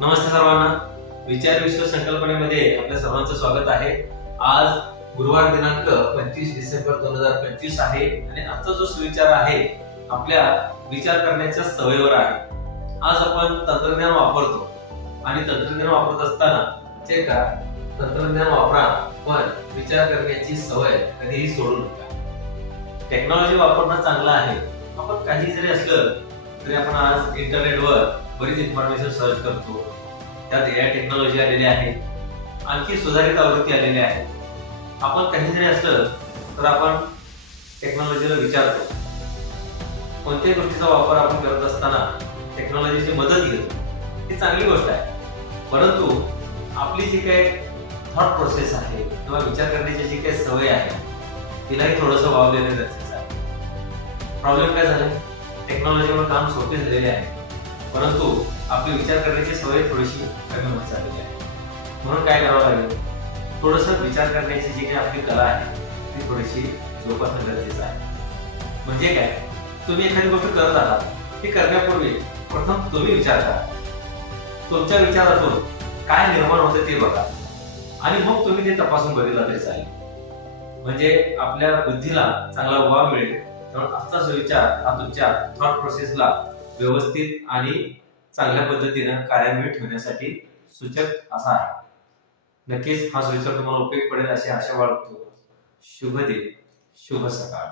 नमस्ते सर्वांना. विचार विश्व संकल्पनेमध्ये आपल्या सर्वांचं स्वागत आहे. आज गुरुवार दिनांक 25 डिसेंबर 2025 आहे आणि आजचा जो सुविचार आहे आपल्या विचार करण्याच्या सवयीवर आहे. आज आपण तंत्रज्ञान वापरतो आणि तंत्रज्ञान वापरत असताना जे का तंत्रज्ञान वापरा पण विचार करण्याची सवय कधीही सोडू नका. टेक्नॉलॉजी वापरणं चांगलं आहे. आपण काही जरी असलं तरी आपण आज इंटरनेटवर बरीच इन्फॉर्मेशन सर्च करतो. त्यात एआय टेक्नॉलॉजी आलेली आहे, आणखी सुधारित आवृत्ती आलेली आहे. आपण काही जरी असलं तर आपण टेक्नॉलॉजीला विचारतो. कोणत्याही गोष्टीचा वापर आपण करत असताना टेक्नॉलॉजीची मदत घेतो, ही चांगली गोष्ट आहे. परंतु आपली जी काही थॉट प्रोसेस आहे किंवा विचार करण्याची जी काही सवय आहे तिलाही थोडंसं वाव देणे गरजेचं आहे. प्रॉब्लेम काय झाला? टेक्नॉलॉजीवर काम सोपे झालेले आहे, परंतु आपली विचार करण्याची सवय थोडीशी कमी होत चाललेली आहे. म्हणून काय करावं लागेल? थोडंसं विचार करण्याची जी काही आपली कला आहे ती थोडीशी जोपासणं गरजेचं आहे. म्हणजे काय? तुम्ही एखादी गोष्ट करत आहात, ती करण्यापूर्वी प्रथम तुम्ही विचार करा. तुमच्या विचारातून काय निर्माण होतं ते बघा आणि मग तुम्ही ते तपासून बघितलं तरी चालेल. म्हणजे आपल्या बुद्धीला चांगला वाव मिळेल. त्यामुळे आजचा सुविचार हा तुमच्या थॉट प्रोसेसला व्यवस्थित आणि चांगल्या पद्धतीने कार्यान्वित ठेवण्यासाठी सूचक असा आहे. नक्कीच हा सुविचार तुम्हाला उपयोग पडेल अशी आशा बाळगतो. शुभ दिन, शुभ सकाळ.